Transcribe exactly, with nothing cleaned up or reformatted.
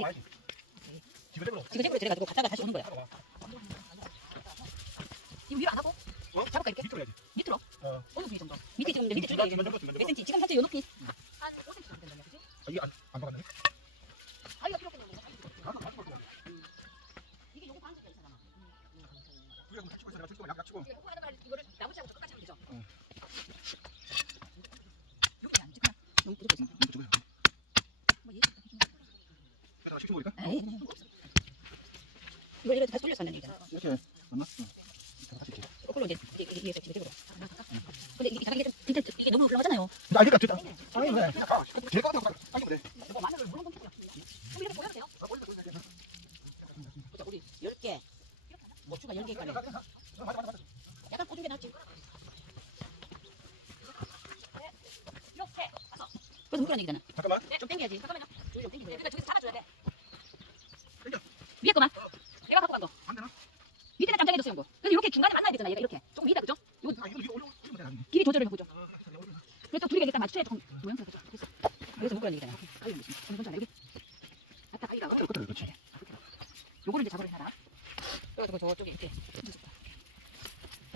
와야지. 지그재그로. 지그재그로 들어가지고 갔다가 다시 오는 거야. 이거 위로 안 하고? 어? 잡을까 이렇게? 밑으로 해야지. 밑으로? 어. 어느 부위 정도? 밑에 지금 밑에 중간 쪽에 중간 정도 중간 몇 정도. 센치? 지금 현재 요 높이 한 오 센치 정도 된다, 그지? 아, 이게 안, 안 박았네. 아이가 필요 없겠네. 나도 안 박았어. 이게 요거 반지가 있잖아. 우리가 뭐 치고 있어. 내가 치고 약 치고. 요거 하는 말 이거를 나무치하고 끝까지 하면 되죠? 응. 여기 안 찍나? 너무 부족해 있어. 이거 저거야. 뭐 얘? 내가 식초 먹을까? 에이, 그냥 없어. 이거 이거 다시 돌려서 하는 얘기잖아. 이렇게 맞나? 응. 같이 이렇게. 거꾸로 이제 이게 이게 이게 지그재그로. 근데 이게 이게 좀 진짜 이게 너무 올라가잖아요. 나 알겠다. 됐다. 아니 그래. 그냥 가. 제일 같은 거 가. 아니 그래. 이거 마늘을 물론 좀 뿌려. 그럼 이렇게 보여도 돼요? 자, 우리 열 개. 고추가 열 개니까 약간 꽂은 게 낫지. 이렇게. 그래서 묶으라는 얘기잖아. 잠깐만. 좀 당겨야지. 잠깐만요. 저기 좀 당기고. 그러니까 저기서 잡아줘야 돼. 당겨. 위에 거만. 내가 갖고 간 거. 안 되나? 밑에는 짱짱해졌어요, 이거. 그래서 이렇게 중간에 만나야 되잖아, 얘가 이렇게. 조금 위다, 그죠? 이거 아, 이거 위로 올려 올리면 돼. 나중에. 길이 조절을 해보죠. 어, 그래, 올려. 그래서 또 두 개를 일단 맞춰야 조금 모양새가 좀 됐어. 그래서 묶으라는 얘기잖아. 아이고, 무슨. 어느 정도 알아, 여기? 아따, 아이가. 끝에 끝에 그렇지. 요거를 이제 작업을 해놔라. 그래가지고 저쪽에 이렇게.